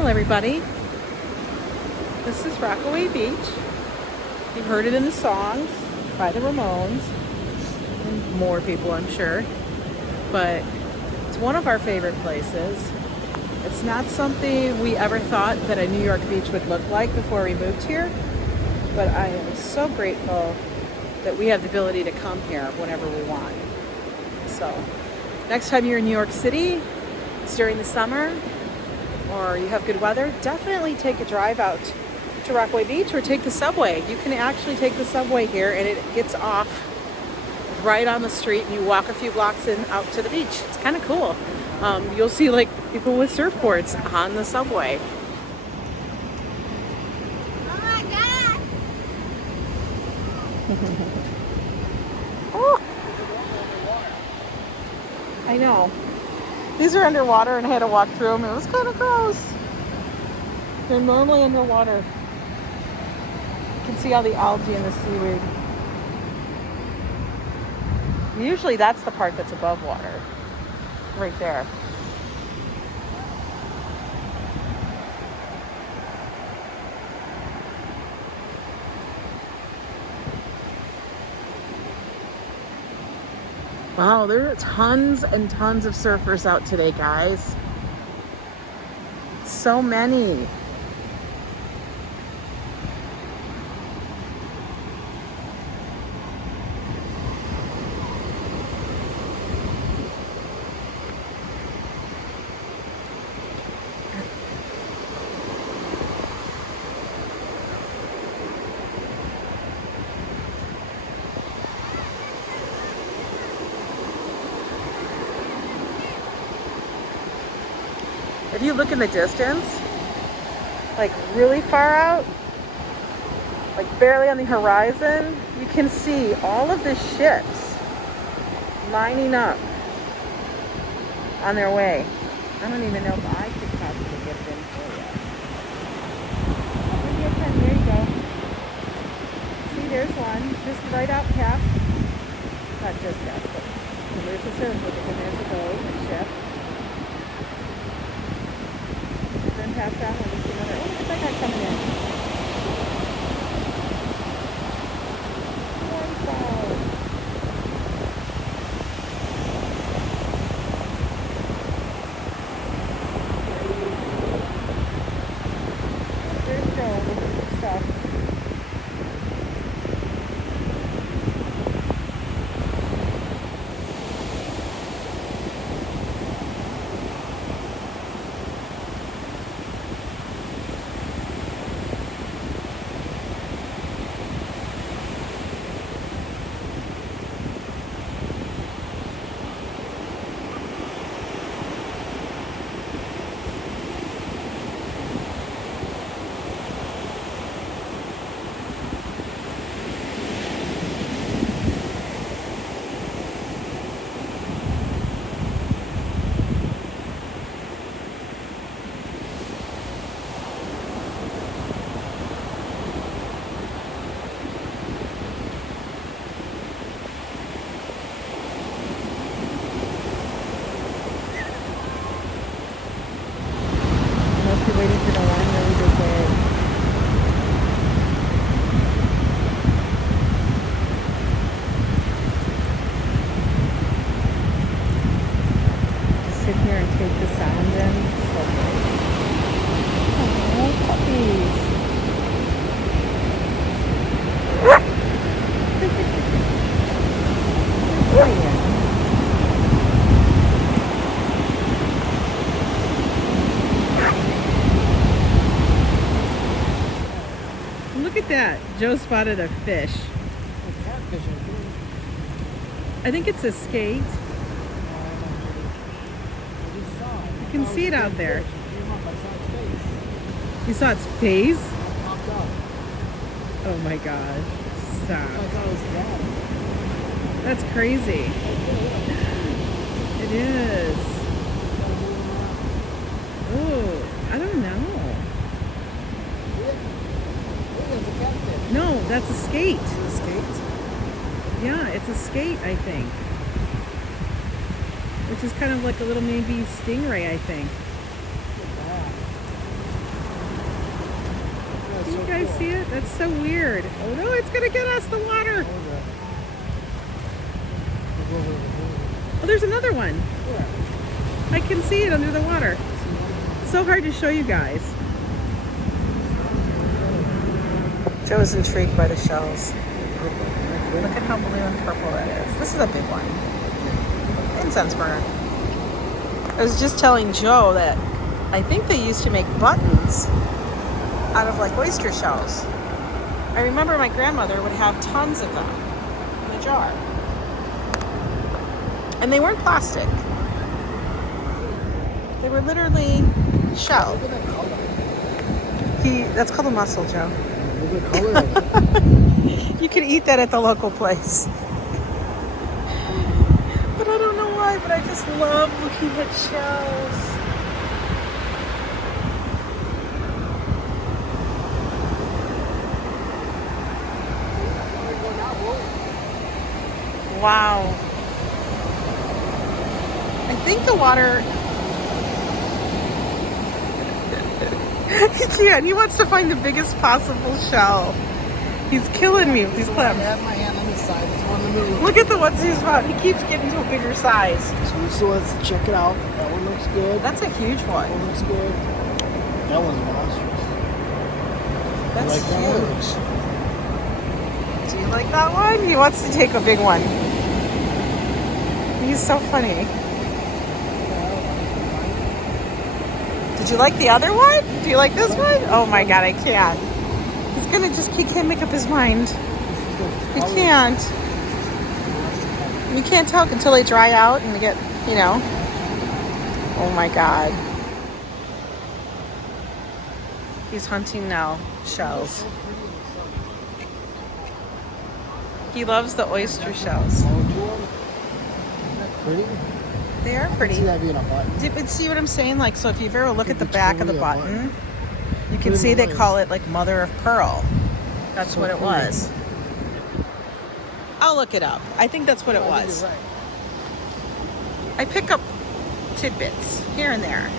Hello everybody, this is Rockaway Beach. You've heard it in the songs by the Ramones and more people I'm sure, but it's one of our favorite places. It's not something we ever thought that a New York beach would look like before we moved here, but I am so grateful that we have the ability to come here whenever we want. So next time you're in New York City, it's during the summer, or you have good weather, definitely take a drive out to Rockaway Beach or take the subway. You can actually take the subway here and it gets off right on the street and you walk a few blocks in out to the beach. It's kind of cool. You'll see like people with surfboards on the subway. Oh my God! Oh, I know. These are underwater and I had to walk through them. It was kind of gross. They're normally underwater. You can see all the algae and the seaweed. Usually that's the part that's above water. Right there. Wow, there are tons and tons of surfers out today, guys. So many. If you look in the distance, like really far out, like barely on the horizon, you can see all of the ships lining up on their way. I don't even know if I could possibly get it in for you. Maybe I can. There you go. See, there's one, just right out past. Not just past, but there's a surf boat, and there's a boat, a ship. Then past that one, you see another. Oh, there's that guy coming in. Waterfall. There's Joe with some stuff. Waiting for the one really big wave. Just sit here and take the sound in. So great. Oh, puppies. Brilliant. Look at that. Joe spotted a fish. I think it's a skate. You can see it out there. You saw its face? Oh my gosh. Stop. That's crazy. It is. Oh, I don't know. No, that's a skate. Is it a skate? Yeah, it's a skate, I think. Which is kind of like a little maybe stingray, I think. Look at that. guys see it? That's so weird. Oh no, it's gonna get us, the water. Oh, there's another one. I can see it under the water. It's so hard to show you guys. Joe is intrigued by the shells. Look at how blue and purple that is. This is a big one. Incense burner. I was just telling Joe that I think they used to make buttons out of like oyster shells. I remember my grandmother would have tons of them in a jar. And they weren't plastic. They were literally shell. That's called a mussel, Joe. You can eat that at the local place. But I don't know why, but I just love looking at shells. Wow. I think the water... He can't. He wants to find the biggest possible shell. He's killing me with these clams. I have my hand on the side. It's one in the room. Look at the ones he's found. He keeps getting to a bigger size. So let's check it out. That one looks good. That's a huge one. That one looks good. That one's monstrous. That's like huge. Do you like that one? He wants to take a big one. He's so funny. Did you like the other one? Do you like this one? Oh my God, I can't. He's gonna he can't make up his mind. He can't. You can't tell until they dry out and they get, you know. Oh my God. He's hunting now, shells. He loves the oyster shells. Pretty? They are pretty. See that being a button. But see what I'm saying? Like, so if you ever look at the back of the button, you can see they call it like mother of pearl. That's what it was. I'll look it up. I think that's what it was. I pick up tidbits here and there.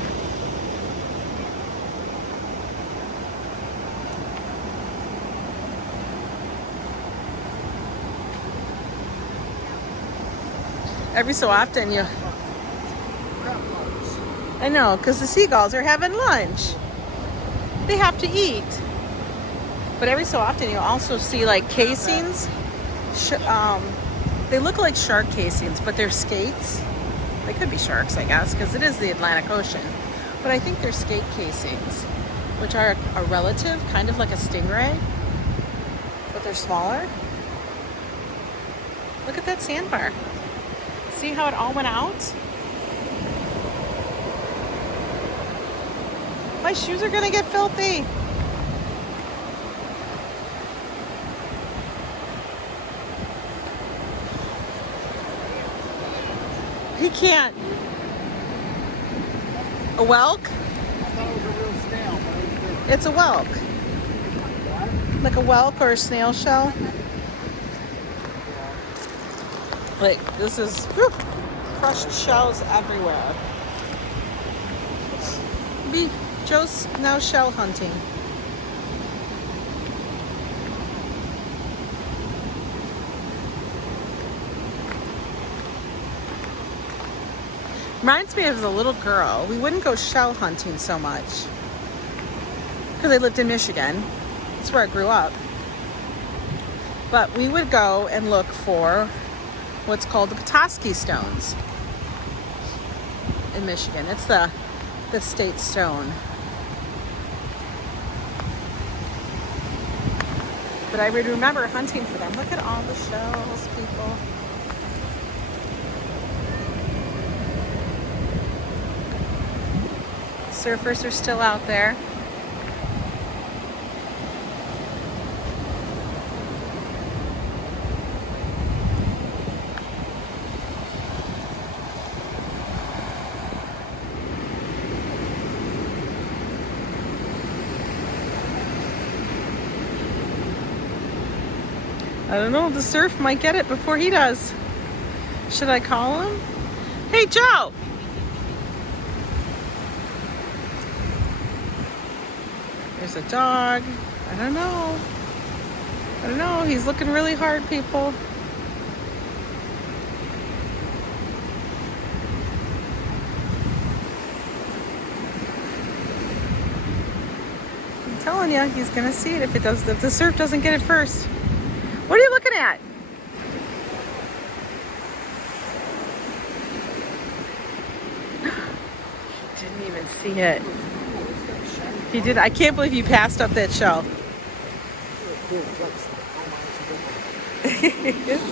Every so often you... I know, because the seagulls are having lunch. They have to eat. But every so often you also see like casings. They look like shark casings, but they're skates. They could be sharks, I guess, because it is the Atlantic Ocean. But I think they're skate casings, which are a relative, kind of like a stingray, but they're smaller. Look at that sandbar. See how it all went out? My shoes are gonna get filthy. He can't. A whelk? I thought it was a real snail, but it was good. It's a whelk. Like a whelk or a snail shell. Like, this is crushed shells everywhere. Joe's now shell hunting. Reminds me of the little girl. We wouldn't go shell hunting so much because I lived in Michigan. That's where I grew up. But we would go and look for what's called the Petoskey stones in Michigan. It's the state stone. But I would remember hunting for them. Look at all the shells, people. Surfers are still out there. I don't know, the surf might get it before he does. Should I call him? Hey, Joe! There's a dog. I don't know. I don't know. He's looking really hard, people. I'm telling you, he's gonna see it if the surf doesn't get it first. What are you looking at? Didn't even see it. He did. I can't believe you passed up that shell.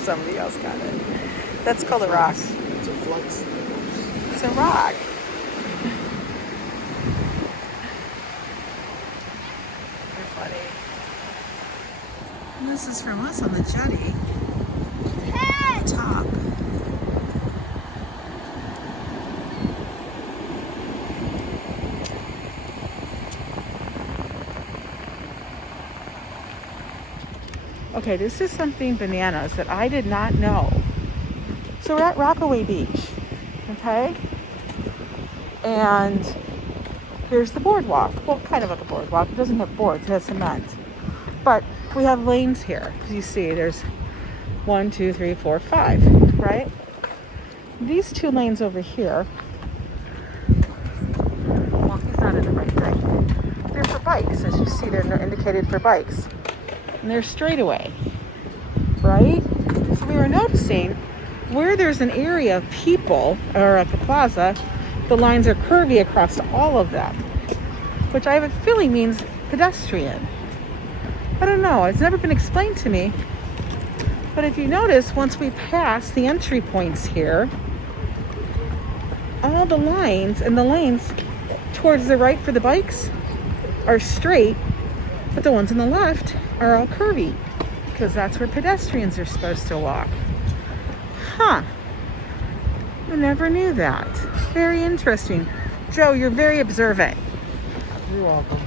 Somebody else got it. That's called a rock. It's a flex. It's a rock. You're funny. And this is from us on the jetty. Top. Okay, this is something bananas that I did not know. So we're at Rockaway Beach, okay? And here's the boardwalk. Well, kind of like a boardwalk. It doesn't have boards, it has cement. But we have lanes here. As you see, there's 1, 2, 3, 4, 5, right? These 2 lanes over here, well, he's not in the right thing. They're for bikes. As you see, they're indicated for bikes. And they're straightaway, right? So we were noticing where there's an area of people, or at the plaza, the lines are curvy across all of them, which I have a feeling means pedestrian. I don't know, it's never been explained to me. But if you notice, once we pass the entry points here, all the lines and the lanes towards the right for the bikes are straight, but the ones on the left are all curvy, because that's where pedestrians are supposed to walk. Huh. I never knew that. Very interesting. Joe, you're very observant. You're welcome.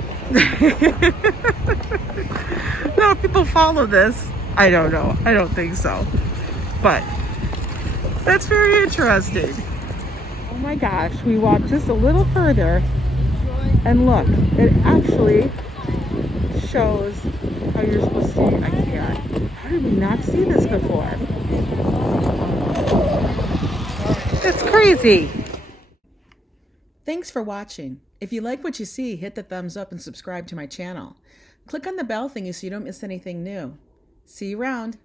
No, people follow this. I don't know. I don't think so. But that's very interesting. Oh my gosh, we walked just a little further and look, it actually shows how you're supposed to. I can't. How did we not see this before? It's crazy. Thanks for watching. If you like what you see, hit the thumbs up and subscribe to my channel. Click on the bell thingy so you don't miss anything new. See you around.